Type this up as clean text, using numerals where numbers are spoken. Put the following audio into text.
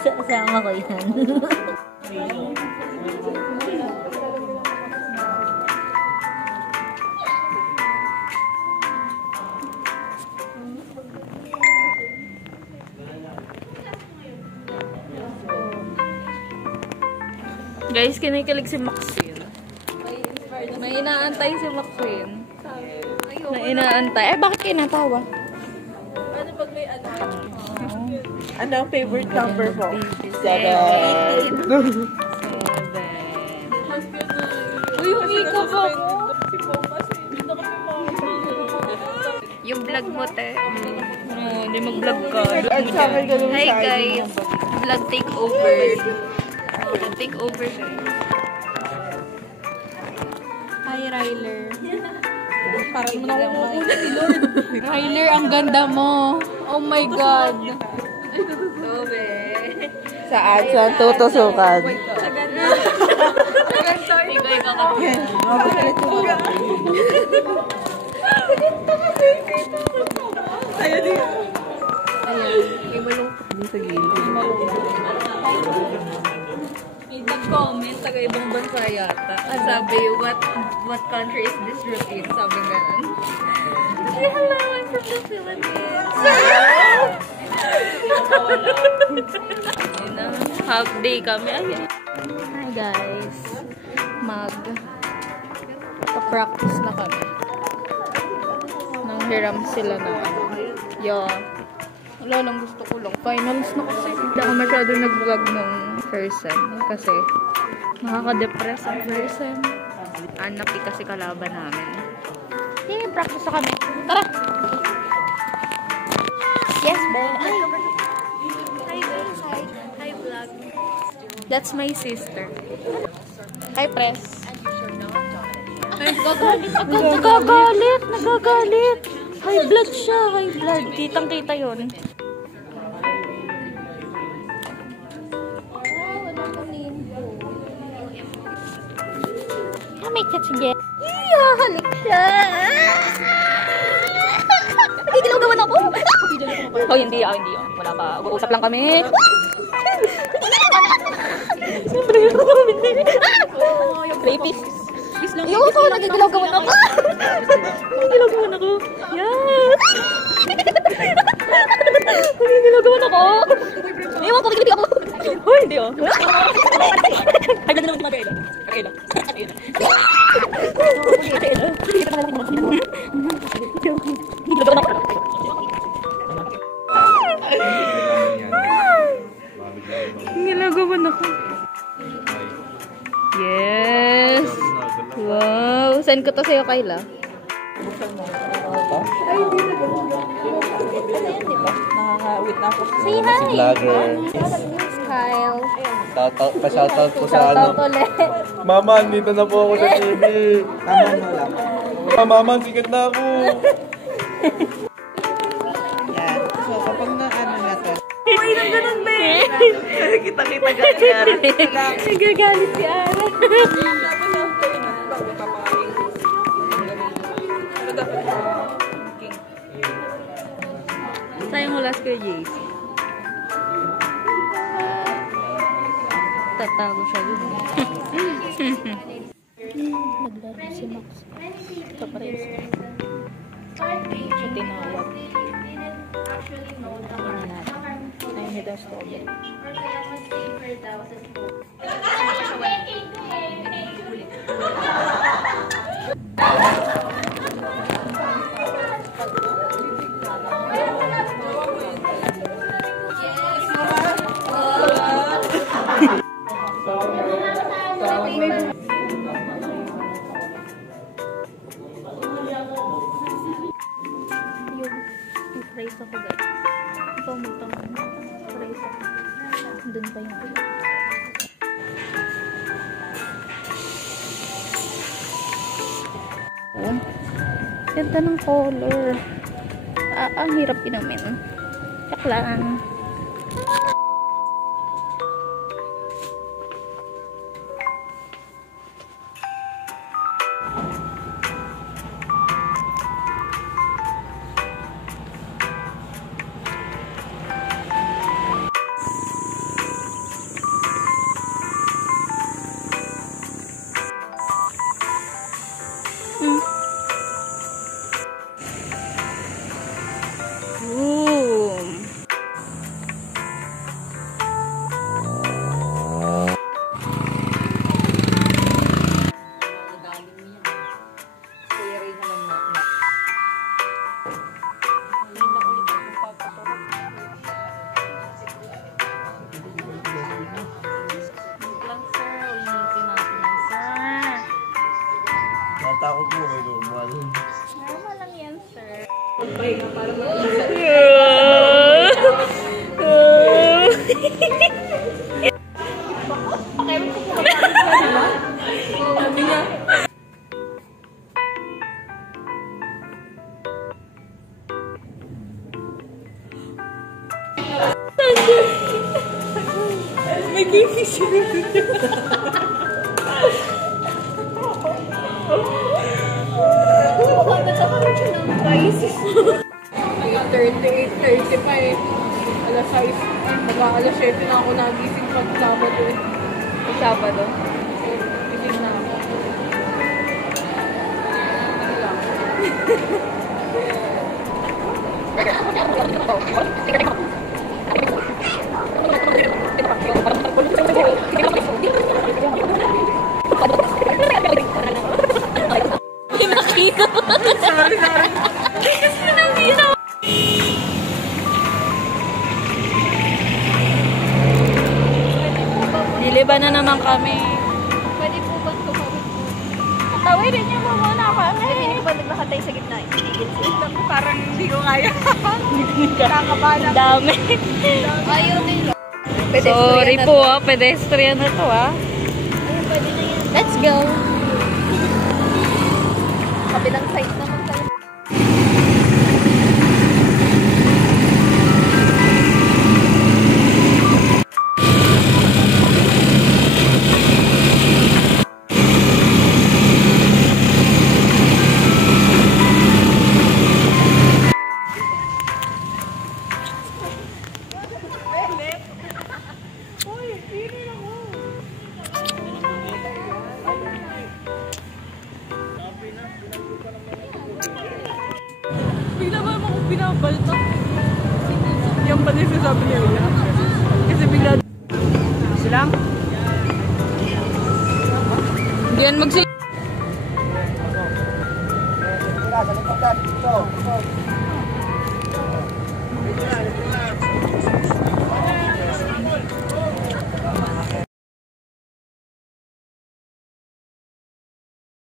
Sasama ko yan. Guys, kinikilig si Maxine. May inaantay si Maxine. May inaantay. Eh, bakit kayo natawa? Ano pag may ano? Ano ang favorite number po? 7. Uy, humika pa ako. Si Popas eh. Dito kami Yung vlog mo, te. Hindi mag-vlog ka. Hi guys. Vlog takeover. Takeover siya. Hi, Ryler. Parang mo na ako makukulit ni Lord. Ryler, ang ganda mo. Oh my God. Tobe. Saan? Saan tutusukan? Ikaw, ikaw ka. Mabukalit mo ba? Ayan din. Ayan. May malungkot din sa gilid. May nag-comment, taga-ibang bansa yata. Sabi, what country is this routine? Sabi ganun. Ay, hello, I'm from the Philippines. Ayun na, half day kami. Ayan. Hi guys. Mag-practice na kami. Nang hiram sila na ano. Yeah. Wala lang, gusto ko lang. Finals na kasi. Hindi ako masyado nag-vlog nung first sem. Kasi nakaka-depress ang first sem. Anapi kasi kalaban namin. Yay, practice na kami. Tara! Yes, babe. Hi guys. Hi vlog. That's my sister. Hi, press. Nagagalit agad. Nagagalit. High blood siya. High blood. Kitang-kita yun. May katsigyan. Halik siya. Nagigilawgawan ako. Oh, hindi. Wala pa. Uusap lang kami. Siyempre yun. Rapist. Yung ako, nagigilawgawan ako. Nagigilawgawan ako. Yan. Nagigilawgawan ako. Ewan ko, nagigilawgawan ako. Oh, hindi oh. Ay, na naman si Madaela. Madaela. Nilagawan ako. Yes. Wow. Send ko to sa'yo, Kayla. Nakaka-wait na ako. Say hi. Si vlogger. Kyle. Pa-shoutout po sa Shoutout ano. ulit. Mama, dito na po ako sa TV. Tama mo lang. Mama, sikat na ako. Yan. So, kapag na ano na to. Uy, nang ganun ba eh? Kita-kita ganyan. Nagagalit si Ara. Sayang mo last kay JC. Tatago siya dun. Naglaro si Max. Ito pa rin. Siya tinawag. Ay, may daw strawberry. Yung fries ako guys. Ito mo ito. Fries ako. Doon pa yung ulo. Ganda ng color. Ang hirap inumin. Yak lang. Normal lang yan, sir. Pahinga para sabi niya, may kingfish yun. Ay, 38, 35. Alas 6. Alas 7 na ako nagising pag Sabado eh. Sa Sabado. Gising na ako. Pinakita mo. Sorry. Kasi pinakita mo. Diliba na naman kami. Pwede po ba tumawid po? Tawirin niyo mo muna kami. Hindi ko ba nagbakatay sa gitna? Parang hindi ko kaya. Nakakabahan ako. Dami. Ayaw nila. Sorry po pedestrian na to Ayun, pwede na yan. Let's go. Kabilang side naman tayo. Bigla ba naman kung binabalta? Yan pa din sasabi niya. Kasi bigla... Sila? Hindi yan magsi... Ito.